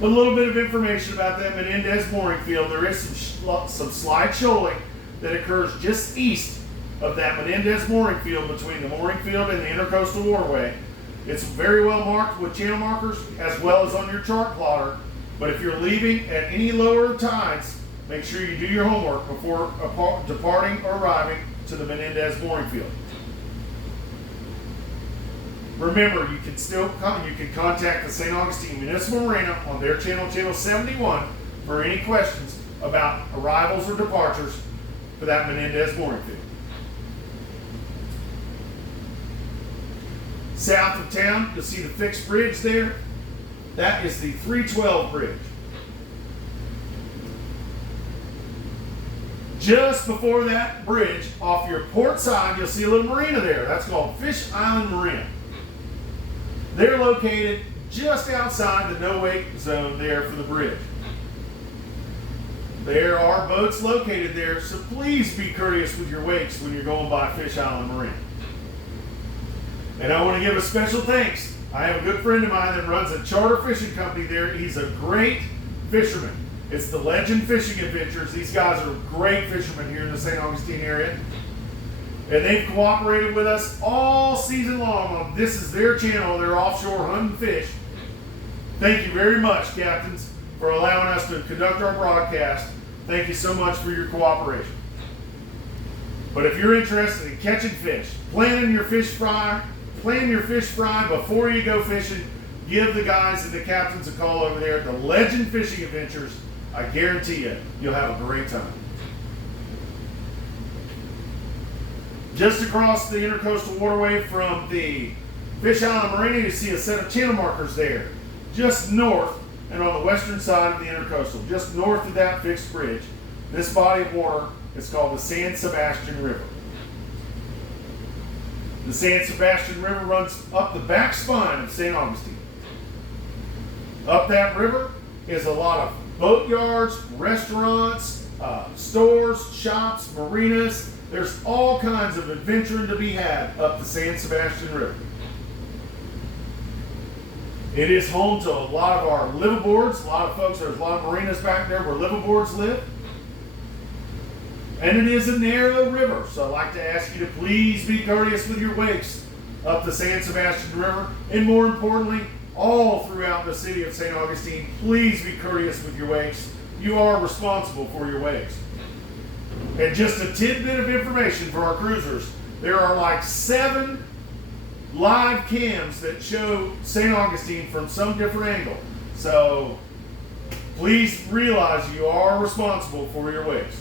A little bit of information about that Menendez Mooring Field. There is some slide shoaling that occurs just east of that Menendez mooring field between the mooring field and the Intercoastal Waterway. It's very well marked with channel markers as well as on your chart plotter. But if you're leaving at any lower tides, make sure you do your homework before departing or arriving to the Menendez mooring field. Remember, you can contact the St. Augustine Municipal Marina on their channel, Channel 71, for any questions about arrivals or departures for that Menendez mooring field. South of town, you'll see the fixed bridge there. That is the 312 bridge. Just before that bridge, off your port side, you'll see a little marina there. That's called Fish Island Marina. They're located just outside the no-wake zone there for the bridge. There are boats located there, so please be courteous with your wakes when you're going by Fish Island Marina. And I want to give a special thanks. I have a good friend of mine that runs a charter fishing company there. He's a great fisherman. It's the Legend Fishing Adventures. These guys are great fishermen here in the St. Augustine area. And they've cooperated with us all season long. This is their channel. They're offshore hunting fish. Thank you very much, captains, for allowing us to conduct our broadcast. Thank you so much for your cooperation. But if you're interested in catching fish, plan your fish fry before you go fishing, give the guys and the captains a call over there at the Legend Fishing Adventures. I guarantee you'll have a great time. Just across the Intercoastal Waterway from the Fish Island Marina, you see a set of channel markers there, just north and on the western side of the Intercoastal, just north of that fixed bridge. This body of water is called the San Sebastian River. The San Sebastian River runs up the back spine of St. Augustine. Up that river is a lot of boat yards, restaurants, stores, shops, marinas. There's all kinds of adventuring to be had up the San Sebastian River. It is home to a lot of our liveaboards. There's a lot of marinas back there where liveaboards live. And it is a narrow river, so I'd like to ask you to please be courteous with your wakes up the San Sebastian River. And more importantly, all throughout the city of St. Augustine, please be courteous with your wakes. You are responsible for your wakes. And just a tidbit of information for our cruisers. There are like 7 live cams that show St. Augustine from some different angle. So please realize you are responsible for your waste.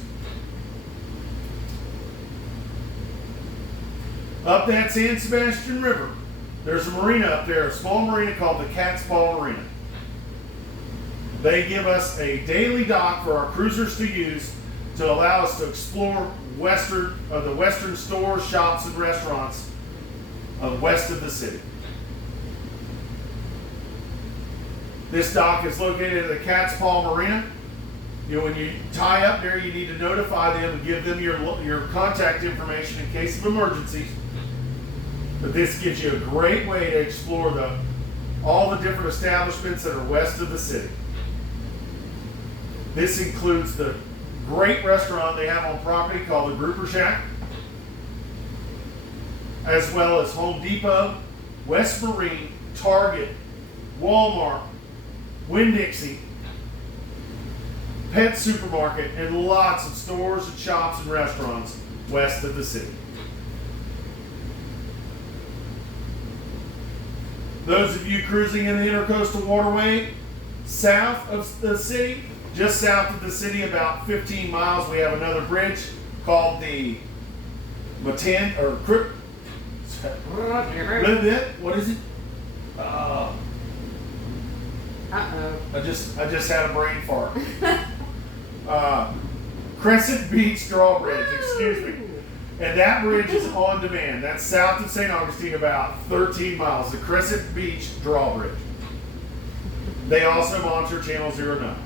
Up that San Sebastian River, there's a marina up there, a small marina called the Cat's Paw Marina. They give us a daily dock for our cruisers to use to allow us to explore the western stores, shops, and restaurants west of the city. This dock is located at the Cat's Paw Marina. When you tie up there, you need to notify them and give them your contact information in case of emergencies. But this gives you a great way to explore all the different establishments that are west of the city. This includes the great restaurant they have on property called the Grouper Shack, as well as Home Depot, West Marine, Target, Walmart, Winn-Dixie, Pet Supermarket, and lots of stores and shops and restaurants west of the city. Those of you cruising in the Intercoastal Waterway south of the city, just south of the city, about 15 miles, we have another bridge called the What is it? I just had a brain fart. Crescent Beach Drawbridge, excuse me. And that bridge is on demand. That's south of St. Augustine, about 13 miles. The Crescent Beach Drawbridge. They also monitor Channel 09.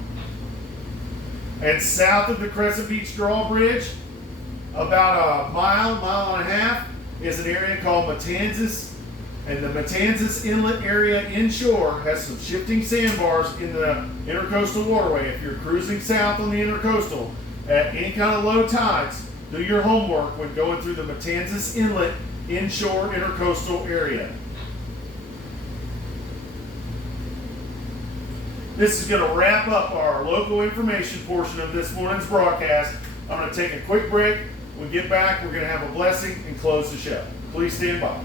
And south of the Crescent Beach Drawbridge, about a mile and a half, is an area called Matanzas. And the Matanzas Inlet area inshore has some shifting sandbars in the Intercoastal Waterway. If you're cruising south on the Intercoastal at any kind of low tides, do your homework when going through the Matanzas Inlet inshore Intercoastal area. This is going to wrap up our local information portion of this morning's broadcast. I'm going to take a quick break. When we get back, we're going to have a blessing and close the show. Please stand by.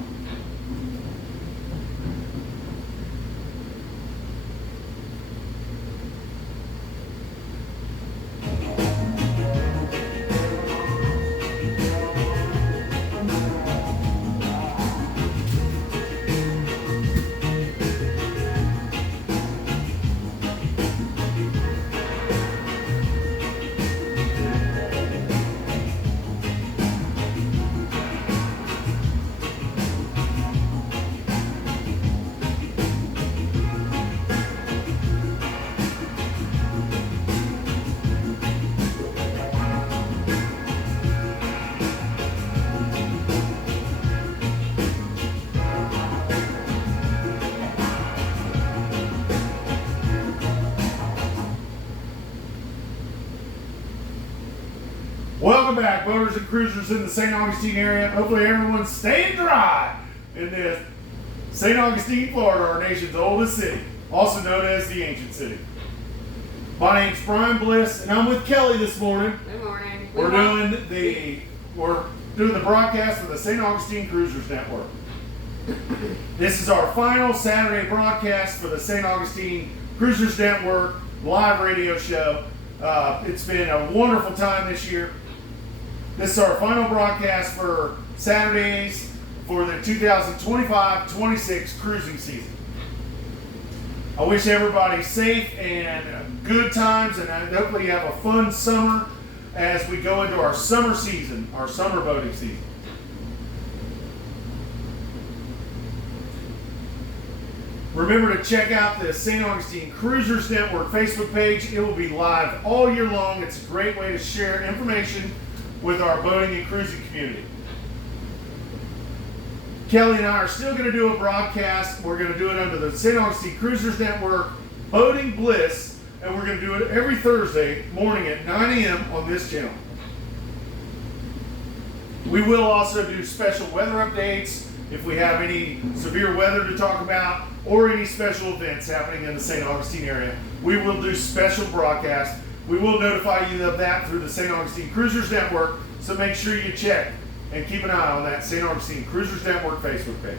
Welcome back, boaters and cruisers in the St. Augustine area. Hopefully everyone's staying dry in this St. Augustine, Florida, our nation's oldest city, also known as the Ancient City. My name's Brian Bliss, and I'm with Kelly this morning. Good morning. We're doing the broadcast for the St. Augustine Cruisers Network. This is our final Saturday broadcast for the St. Augustine Cruisers Network live radio show. It's been a wonderful time this year. This is our final broadcast for Saturdays for the 2025-26 cruising season. I wish everybody safe and good times, and hopefully you have a fun summer as we go into our summer season, our summer boating season. Remember to check out the St. Augustine Cruisers Network Facebook page. It will be live all year long. It's a great way to share information with our boating and cruising community. Kelly and I are still going to do a broadcast. We're going to do it under the St. Augustine Cruisers Network Boating Bliss, and we're going to do it every Thursday morning at 9 a.m. on this channel. We will also do special weather updates if we have any severe weather to talk about or any special events happening in the St. Augustine area. We will do special broadcasts. We will notify you of that through the St. Augustine Cruisers Network, so make sure you check and keep an eye on that St. Augustine Cruisers Network Facebook page.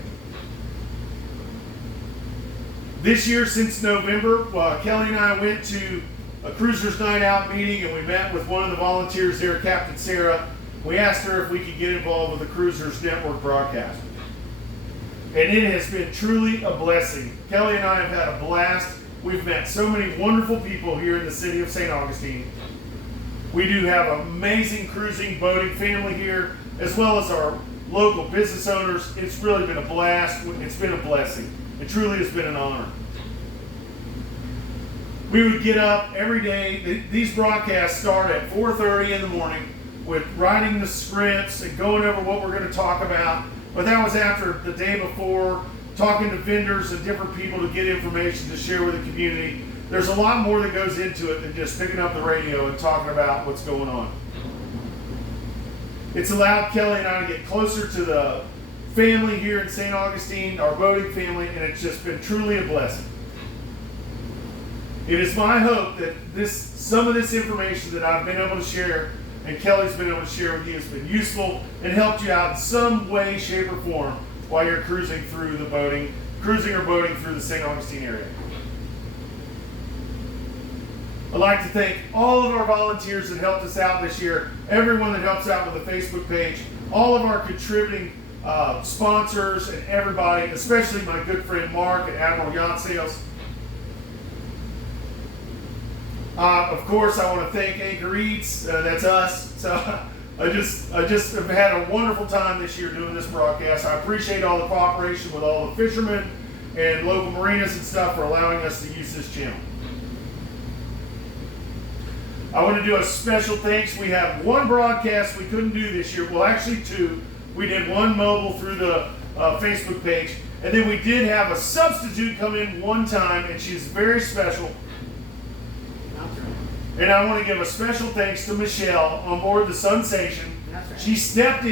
This year, since November, Kelly and I went to a Cruisers Night Out meeting, and we met with one of the volunteers there, Captain Sarah. We asked her if we could get involved with the Cruisers Network broadcast. And it has been truly a blessing. Kelly and I have had a blast. We've met so many wonderful people here in the city of St. Augustine. We do have an amazing cruising, boating family here, as well as our local business owners. It's really been a blast. It's been a blessing. It truly has been an honor. We would get up every day. These broadcasts start at 4:30 in the morning with writing the scripts and going over what we're going to talk about. But that was after the day before, talking to vendors and different people to get information to share with the community. There's a lot more that goes into it than just picking up the radio and talking about what's going on. It's allowed Kelly and I to get closer to the family here in St. Augustine, our boating family, and it's just been truly a blessing. It is my hope that some of this information that I've been able to share and Kelly's been able to share with you has been useful and helped you out in some way, shape, or form while you're cruising or boating through the St. Augustine area. I'd like to thank all of our volunteers that helped us out this year, everyone that helps out with the Facebook page, all of our contributing sponsors and everybody, especially my good friend Mark at Admiral Yacht Sales. Of course, I want to thank Anchor Eats. That's us. So I just have had a wonderful time this year doing this broadcast. I appreciate all the cooperation with all the fishermen and local marinas and stuff for allowing us to use this channel. I want to do a special thanks. We have one broadcast we couldn't do this year. Well, actually two. We did one mobile through the Facebook page. And then we did have a substitute come in one time, and she's very special. And I want to give a special thanks to Michelle on board the Sensation. Right. She stepped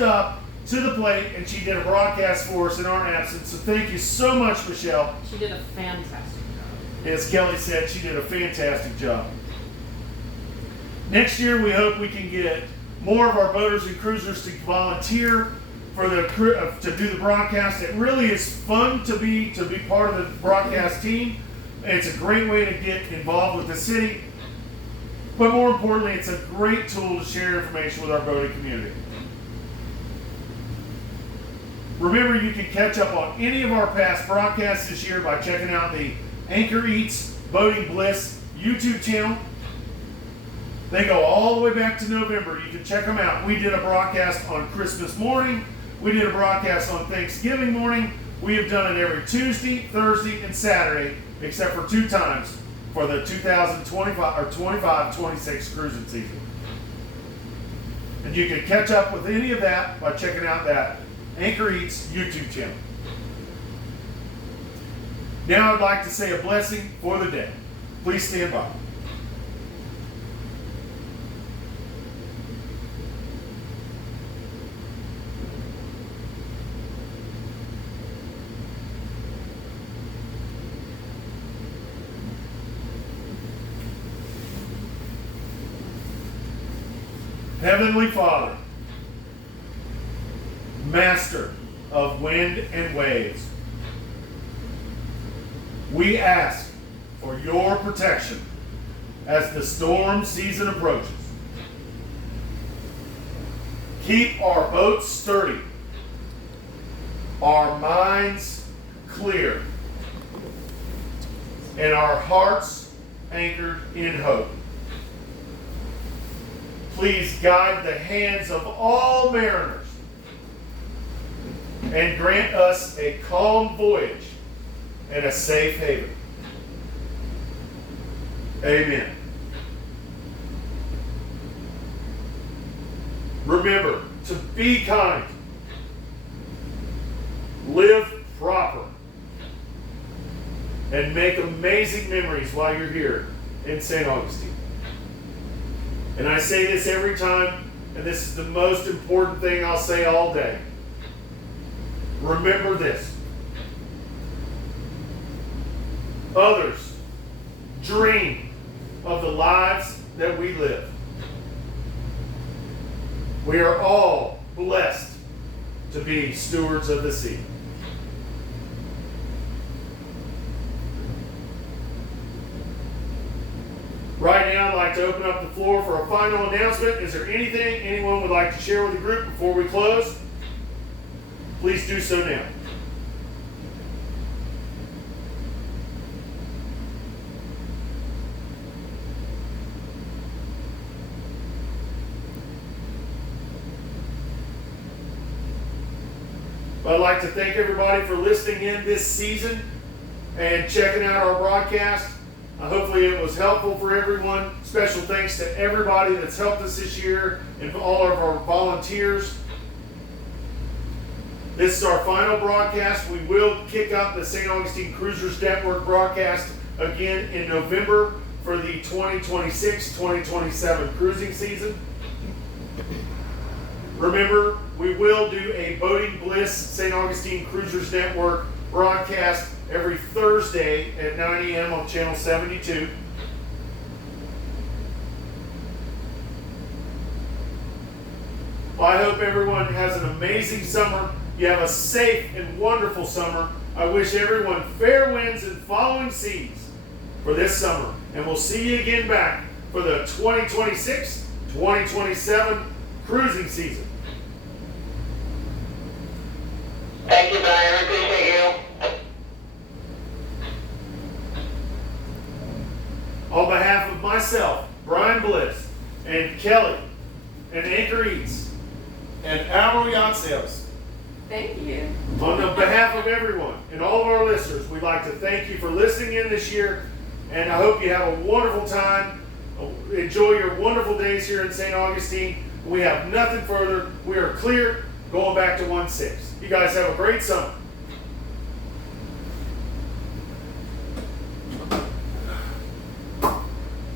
up to the plate, and she did a broadcast for us in our absence. So thank you so much, Michelle. She did a fantastic job. As Kelly said, she did a fantastic job. Next year, we hope we can get more of our boaters and cruisers to volunteer for to do the broadcast. It really is fun to be part of the broadcast team. It's a great way to get involved with the city. But more importantly, it's a great tool to share information with our boating community. Remember, you can catch up on any of our past broadcasts this year by checking out the Anchor Eats Boating Bliss YouTube channel. They go all the way back to November. You can check them out. We did a broadcast on Christmas morning. We did a broadcast on Thanksgiving morning. We have done it every Tuesday, Thursday, and Saturday, except for 2 times for the 2025-26 cruising season. And you can catch up with any of that by checking out that Anchor Eats YouTube channel. Now I'd like to say a blessing for the day. Please stand by. Heavenly Father, Master of wind and waves, we ask for your protection as the storm season approaches. Keep our boats sturdy, our minds clear, and our hearts anchored in hope. Please guide the hands of all mariners and grant us a calm voyage and a safe haven. Amen. Remember to be kind, live proper, and make amazing memories while you're here in St. Augustine. And I say this every time, and this is the most important thing I'll say all day. Remember this. Others dream of the lives that we live. We are all blessed to be stewards of the sea. to open up the floor for a final announcement. Is there anything anyone would like to share with the group before we close? Please do so now. I'd like to thank everybody for listening in this season and checking out our broadcast. Hopefully it was helpful for everyone. Special thanks to everybody that's helped us this year and all of our volunteers. This is our final broadcast. We will kick up the St. Augustine Cruisers Network broadcast again in November for the 2026-2027 cruising season. Remember, we will do a Boating Bliss St. Augustine Cruisers Network broadcast every Thursday at 9 a.m. on Channel 72. Well, I hope everyone has an amazing summer. You have a safe and wonderful summer. I wish everyone fair winds and following seas for this summer. And we'll see you again back for the 2026-2027 cruising season. Thank you, Brian. I appreciate you. On behalf of myself, Brian Bliss, and Kelly, and Anchor Eats, and Arrow Yacht Sales, Thank you. on behalf of everyone and all of our listeners, we'd like to thank you for listening in this year, and I hope you have a wonderful time. Enjoy your wonderful days here in St. Augustine. We have nothing further. We are clear, going back to 1-6. You guys have a great summer.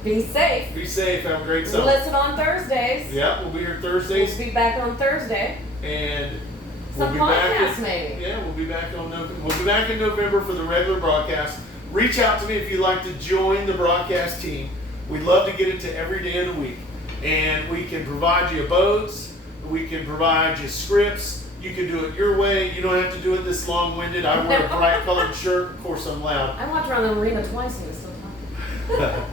Be safe. Be safe. Have a great summer. Listen on Thursdays. Yeah, we'll be here We'll Thursdays, be back on Thursday. and we'll Some be back. podcasts, maybe. Yeah, we'll be back We'll be back in November for the regular broadcast. Reach out to me if you'd like to join the broadcast team. We'd love to get it to every day of the week, and we can provide you boats. We can provide you scripts. You can do it your way. You don't have to do it this long-winded. I wear a bright colored shirt. Of course, I'm loud. I walked around the marina twice and it's still talking.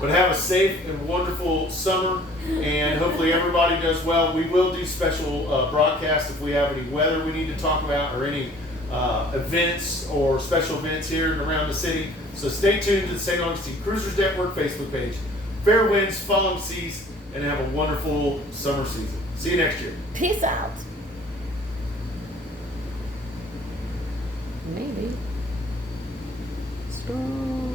But have a safe and wonderful summer, and hopefully everybody does well. We will do special broadcasts if we have any weather we need to talk about, or any events or special events here and around the city. So stay tuned to the St. Augustine Cruisers Network Facebook page. Fair winds, following seas, and have a wonderful summer season. See you next year. Peace out. Maybe. Strong.